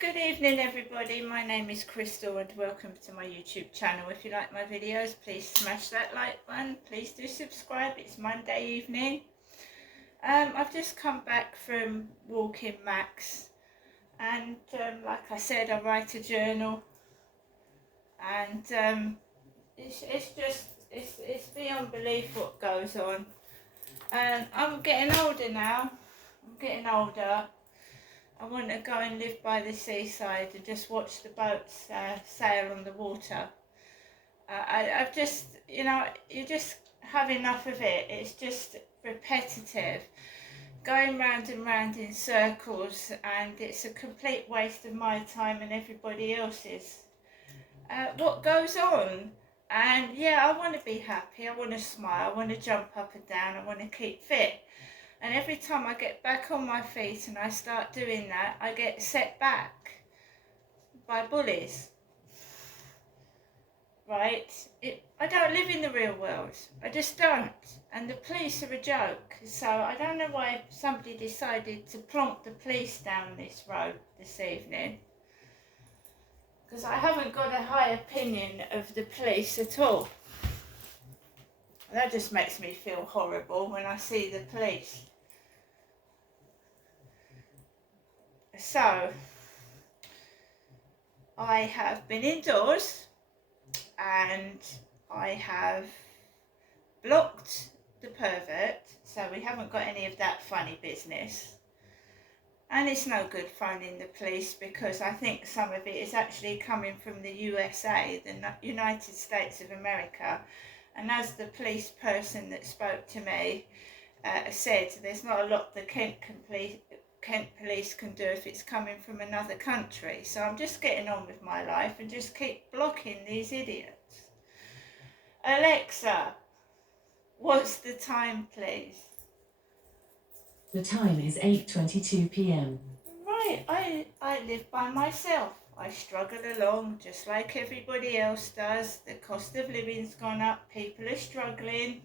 Good evening everybody, my name is Crystal and welcome to my YouTube channel. If you like my videos, please smash that like button, please do subscribe. It's Monday evening. I've just come back from walking Max and like I said, I write a journal and it's beyond belief what goes on. And I'm getting older now, I want to go and live by the seaside and just watch the boats sail on the water. I've just, you just have enough of it. It's just repetitive, going round and round in circles, and it's a complete waste of my time and everybody else's. What goes on? And yeah, I want to be happy, I want to smile, I want to jump up and down, I want to keep fit. And every time I get back on my feet and I start doing that, I get set back by bullies. Right? I don't live in the real world. I just don't. And the police are a joke. So I don't know why somebody decided to plonk the police down this road this evening. Because I haven't got a high opinion of the police at all. That just makes me feel horrible when I see the police. So, I have been indoors and I have blocked the pervert, so we haven't got any of that funny business. And it's no good phoning the police because I think some of it is actually coming from the USA, the United States of America. And as the police person that spoke to me said, there's not a lot the Kent police can do if it's coming from another country. So I'm just getting on with my life and just keep blocking these idiots. Alexa, what's the time, please? The time is 8:22 p.m. Right, I live by myself. I struggle along just like everybody else does. The cost of living's gone up, people are struggling,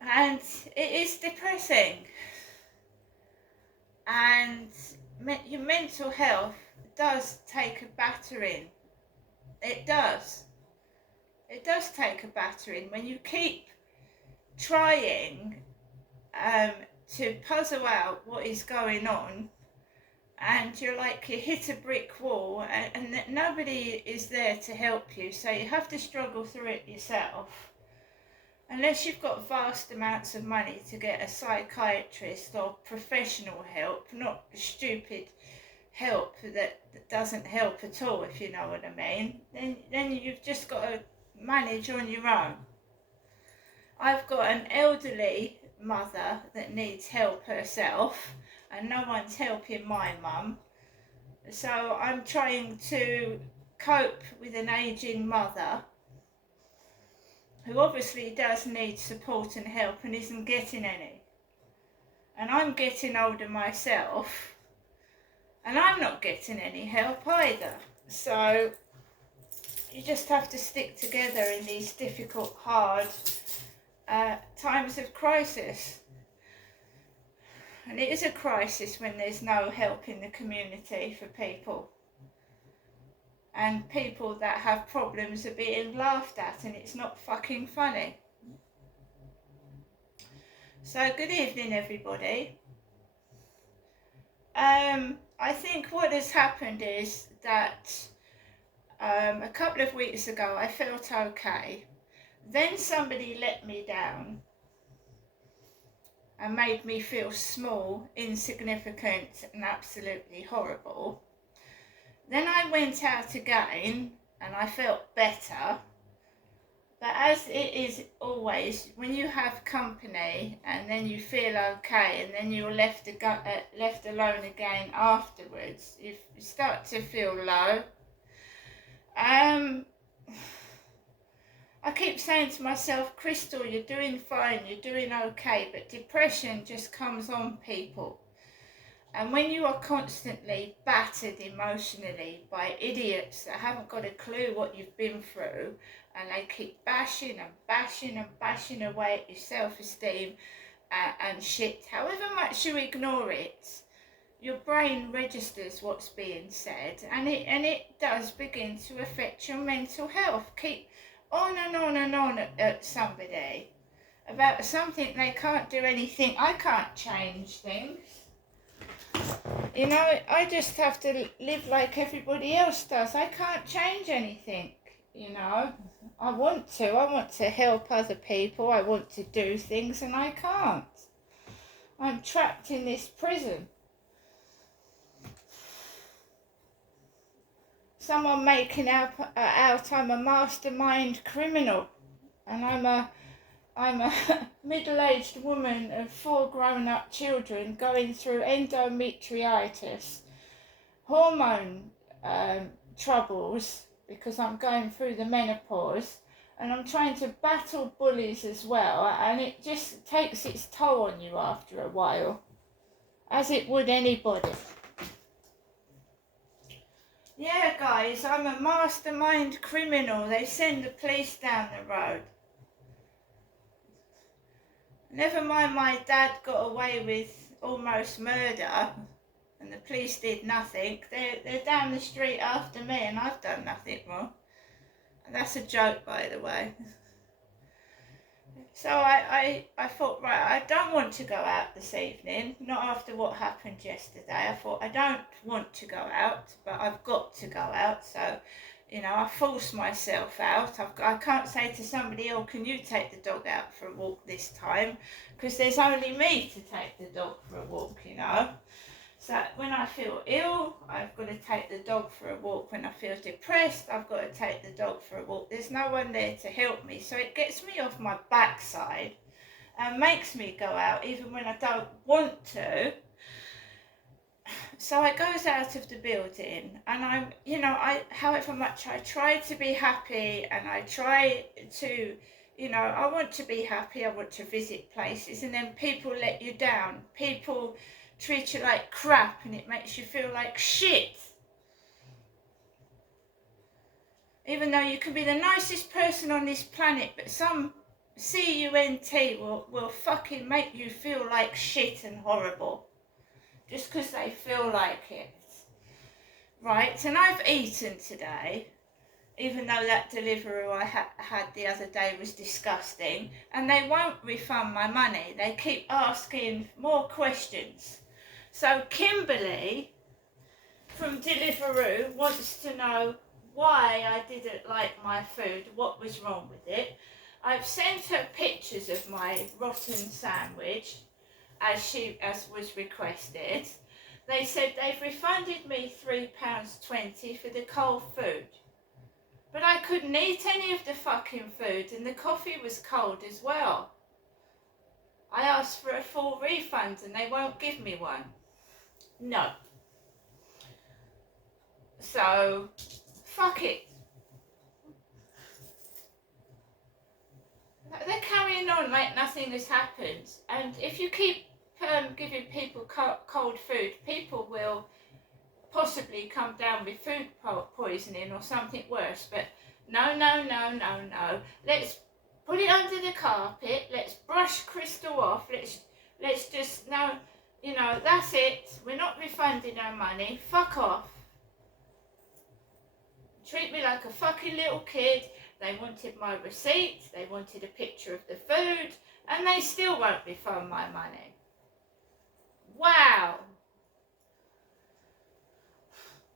and it is depressing. And your mental health does take a battering. It does. It does take a battering when you keep trying to puzzle out what is going on, and you hit a brick wall and nobody is there to help you, so you have to struggle through it yourself. Unless you've got vast amounts of money to get a psychiatrist or professional help, not stupid help that doesn't help at all, if you know what I mean, then you've just got to manage on your own. I've got an elderly mother that needs help herself, and no one's helping my mum. So I'm trying to cope with an aging mother who obviously does need support and help and isn't getting any. And I'm getting older myself, and I'm not getting any help either. So you just have to stick together in these difficult, hard times of crisis. And it is a crisis when there's no help in the community for people. And people that have problems are being laughed at, and it's not fucking funny. So good evening everybody. I think what has happened is that a couple of weeks ago I felt okay. Then somebody let me down and made me feel small, insignificant and absolutely horrible. Then I went out again and I felt better. But as it is always, when you have company and then you feel okay and then you're left alone again afterwards, you start to feel low. I keep saying to myself, Crystal, you're doing fine, you're doing okay, but depression just comes on people. And when you are constantly battered emotionally by idiots that haven't got a clue what you've been through, and they keep bashing and bashing and bashing away at your self-esteem and shit, however much you ignore it, your brain registers what's being said, and it does begin to affect your mental health. Keep on and on and on at somebody about something they can't do anything. I can't change things. You know, I just have to live like everybody else does. I can't change anything, you know. I want to help other people. I want to do things, and I can't. I'm trapped in this prison. Someone making out I'm a mastermind criminal, and I'm a middle-aged woman of 4 grown-up children going through endometritis, hormone troubles because I'm going through the menopause, and I'm trying to battle bullies as well, and it just takes its toll on you after a while, as it would anybody. Yeah, guys, I'm a mastermind criminal. They send the police down the road. Never mind my dad got away with almost murder and the police did nothing. They're down the street after me and I've done nothing wrong. And that's a joke, by the way. So I thought, right, I don't want to go out this evening, not after what happened yesterday. I thought, I don't want to go out, but I've got to go out. So, you know, I force myself out. I can't say to somebody, oh, can you take the dog out for a walk this time? Because there's only me to take the dog for a walk, you know. So when I feel ill, I've got to take the dog for a walk. When I feel depressed, I've got to take the dog for a walk. There's no one there to help me. So it gets me off my backside and makes me go out even when I don't want to. So I goes out of the building and I'm, you know, however much I try to be happy and I try to, you know, I want to be happy, I want to visit places, and then people let you down. People treat you like crap and it makes you feel like shit. Even though you can be the nicest person on this planet, but some CUNT will fucking make you feel like shit and horrible. Just because they feel like it. Right, and I've eaten today, even though that Deliveroo I had the other day was disgusting, and they won't refund my money. They keep asking more questions. So Kimberly from Deliveroo wants to know why I didn't like my food, what was wrong with it. I've sent her pictures of my rotten sandwich, as was requested. They said they've refunded me £3.20 for the cold food. But I couldn't eat any of the fucking food and the coffee was cold as well. I asked for a full refund and they won't give me one. No. So, fuck it. They're carrying on like nothing has happened. And if you keep giving people cold food, people will possibly come down with food poisoning or something worse. But no. Let's put it under the carpet. Let's brush Crystal off. Let's just, no, you know, that's it. We're not refunding our money. Fuck off. Treat me like a fucking little kid. They wanted my receipt. They wanted a picture of the food. And they still won't refund my money. Wow.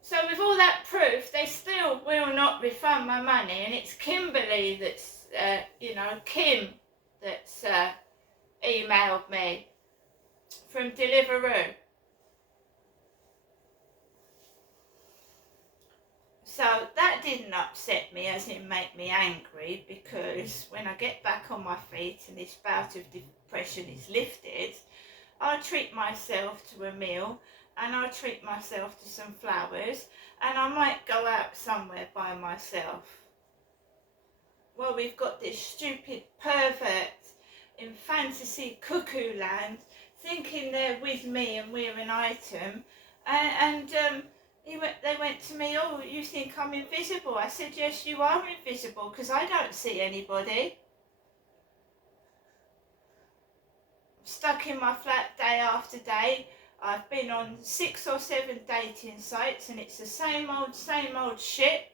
So with all that proof, they still will not refund my money. And it's Kimberly that's, Kim that's emailed me from Deliveroo. So that didn't upset me, as in make me angry, because when I get back on my feet and this bout of depression is lifted, I'll treat myself to a meal and I'll treat myself to some flowers and I might go out somewhere by myself. Well, we've got this stupid pervert in fantasy cuckoo land thinking they're with me and we're an item, and they went to me, oh, you think I'm invisible? I said, yes, you are invisible, because I don't see anybody. I'm stuck in my flat day after day. I've been on 6 or 7 dating sites and it's the same old shit.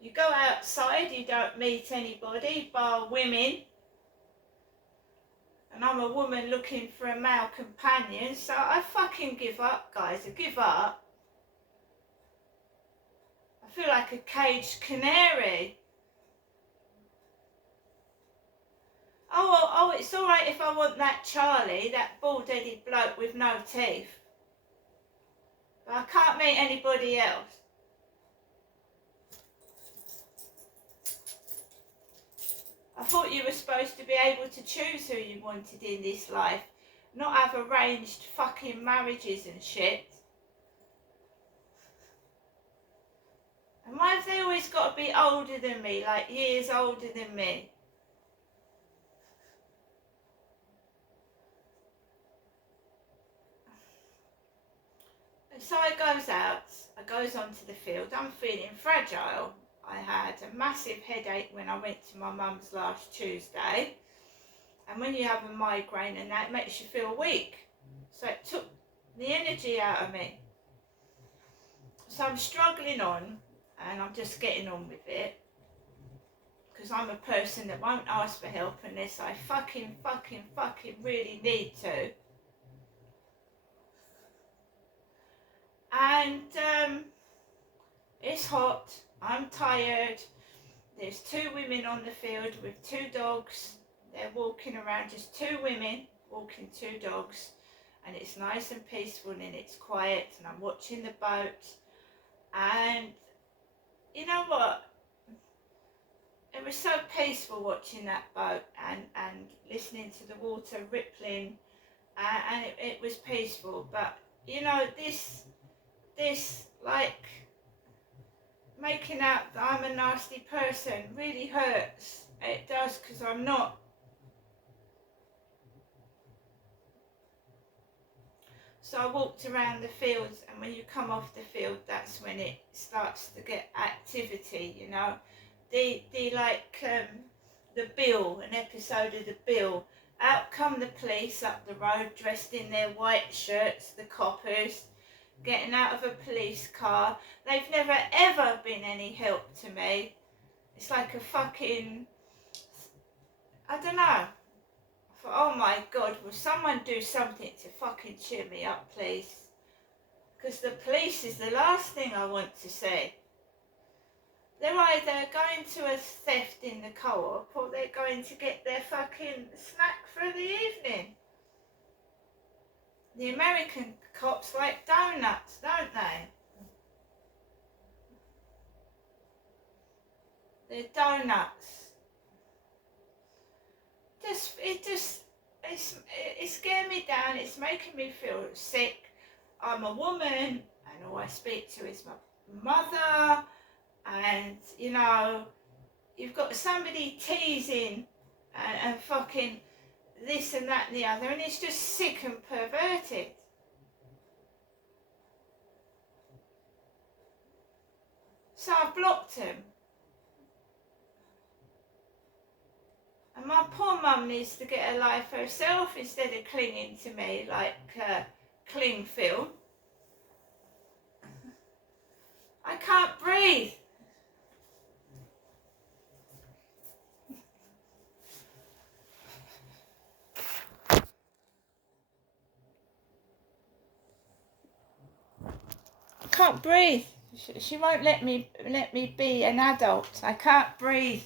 You go outside, you don't meet anybody bar women. And I'm a woman looking for a male companion, so I fucking give up, guys. I give up. I feel like a caged canary. Oh, it's all right if I want that Charlie, that bald-headed bloke with no teeth. But I can't meet anybody else. I thought you were supposed to be able to choose who you wanted in this life, not have arranged fucking marriages and shit. And why have they always got to be older than me, like years older than me? So I goes onto the field. I'm feeling fragile. I had a massive headache when I went to my mum's last Tuesday. And when you have a migraine and that, it makes you feel weak. So it took the energy out of me. So I'm struggling on and I'm just getting on with it. Because I'm a person that won't ask for help unless I fucking really need to. And it's hot, I'm tired, there's 2 women on the field with 2 dogs, they're walking around, just 2 women walking 2 dogs, and it's nice and peaceful and it's quiet, and I'm watching the boat, and you know what, it was so peaceful watching that boat and listening to the water rippling, and it was peaceful, but you know, this like making out that I'm a nasty person really hurts. It does, because I'm not. So I walked around the fields, and when you come off the field, that's when it starts to get activity, you know. The Bill, an episode of the Bill. Out come the police up the road dressed in their white shirts, the coppers, getting out of a police car. They've never ever been any help to me. It's like a fucking, I don't know. I thought, oh my God, will someone do something to fucking cheer me up, please? Because the police is the last thing I want to see. They're either going to a theft in the co-op or they're going to get their fucking snack for the evening. The American cops like donuts, don't they? They're donuts. It scared me down. It's making me feel sick. I'm a woman, and all I speak to is my mother, and you know, you've got somebody teasing and fucking this and that and the other, and it's just sick and perverted. So I blocked him. And my poor mum needs to get a life herself instead of clinging to me like cling film. I can't breathe. I can't breathe. She won't let me be an adult. I can't breathe.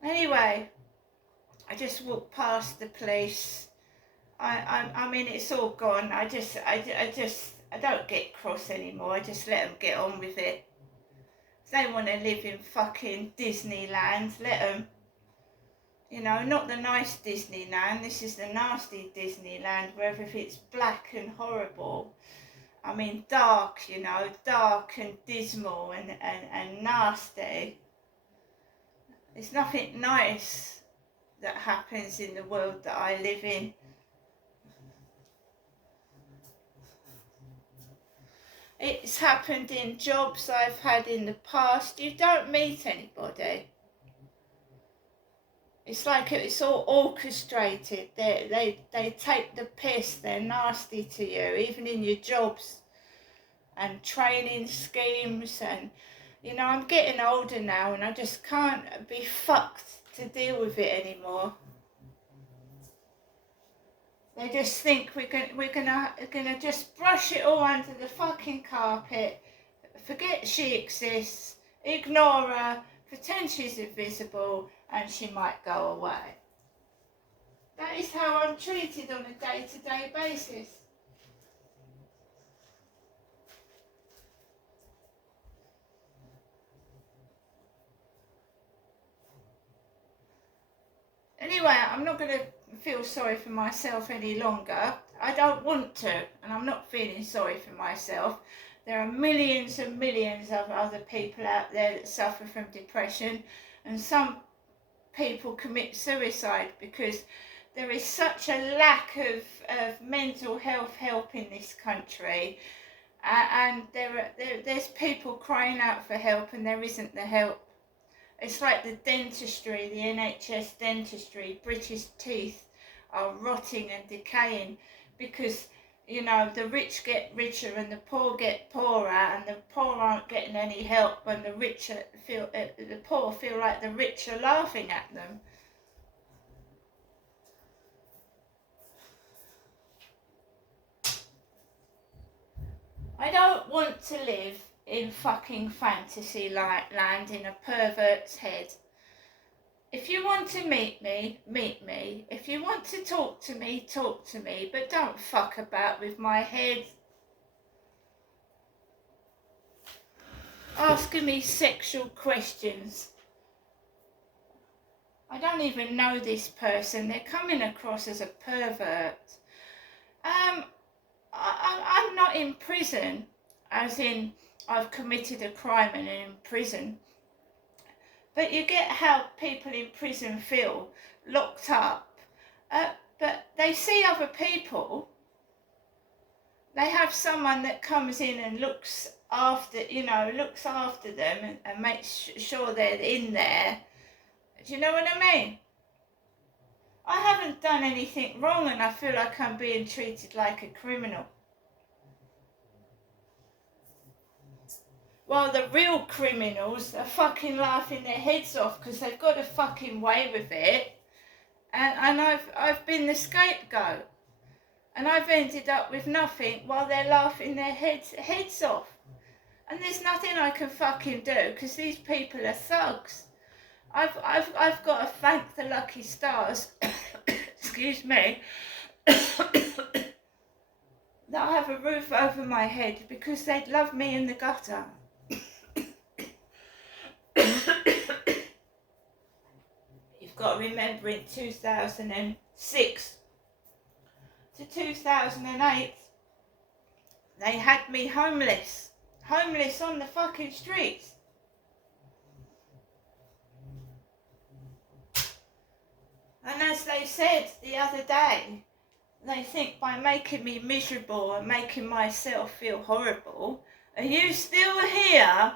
Anyway, I just walked past the police. I mean, it's all gone. I don't get cross anymore. I just let them get on with it. If they want to live in fucking Disneyland, let them. You know, not the nice Disneyland. This is the nasty Disneyland where everything's black and horrible. I mean, dark, you know, dark and dismal and nasty. There's nothing nice that happens in the world that I live in. It's happened in jobs I've had in the past. You don't meet anybody. It's like it's all orchestrated. They take the piss. They're nasty to you, even in your jobs and training schemes. And you know, I'm getting older now, and I just can't be fucked to deal with it anymore. They just think we're gonna just brush it all under the fucking carpet, forget she exists, ignore her, pretend she's invisible, and she might go away. That is how I'm treated on a day-to-day basis. Anyway, I'm not going to feel sorry for myself any longer. I don't want to, and I'm not feeling sorry for myself. There are millions and millions of other people out there that suffer from depression, and some people commit suicide because there is such a lack of mental health help in this country, and there's people crying out for help and there isn't the help. It's like the dentistry, the NHS dentistry, British teeth are rotting and decaying because, you know, the rich get richer and the poor get poorer, and the poor aren't getting any help, and the poor feel like the rich are laughing at them. I don't want to live in fucking fantasy land in a pervert's head. If you want to meet me, meet me. If you want to talk to me, talk to me. But don't fuck about with my head. Asking me sexual questions. I don't even know this person. They're coming across as a pervert. I'm not in prison, as in I've committed a crime and am in prison. But you get how people in prison feel, locked up. But they see other people. They have someone that comes in and looks after them and makes sure they're in there. Do you know what I mean? I haven't done anything wrong, and I feel like I'm being treated like a criminal. Well, the real criminals are fucking laughing their heads off because they've got a fucking way with it. And I've been the scapegoat. And I've ended up with nothing while they're laughing their heads off. And there's nothing I can fucking do because these people are thugs. I've got to thank the lucky stars, excuse me, that I have a roof over my head because they'd love me in the gutter. You've got to remember in 2006 to 2008, they had me homeless on the fucking streets. And as they said the other day, they think by making me miserable and making myself feel horrible, are you still here?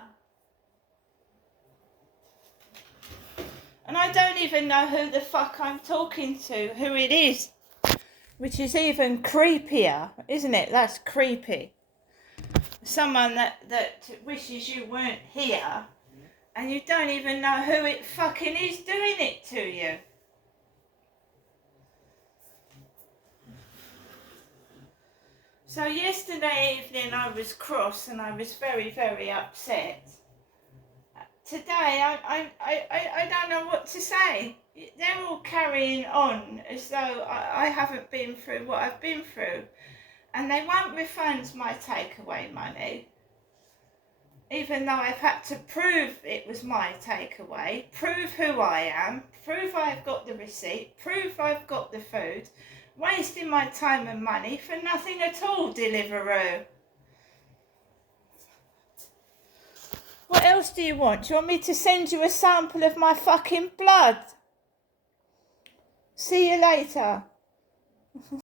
And I don't even know who the fuck I'm talking to, who it is, which is even creepier, isn't it? That's creepy. Someone that wishes you weren't here, and you don't even know who it fucking is doing it to you. So yesterday evening I was cross and I was very, very upset. Today I don't know what to say. They're all carrying on as though I haven't been through what I've been through. And they won't refund my takeaway money. Even though I've had to prove it was my takeaway, prove who I am, prove I've got the receipt, prove I've got the food. Wasting my time and money for nothing at all, Deliveroo. What else do you want? Do you want me to send you a sample of my fucking blood? See you later.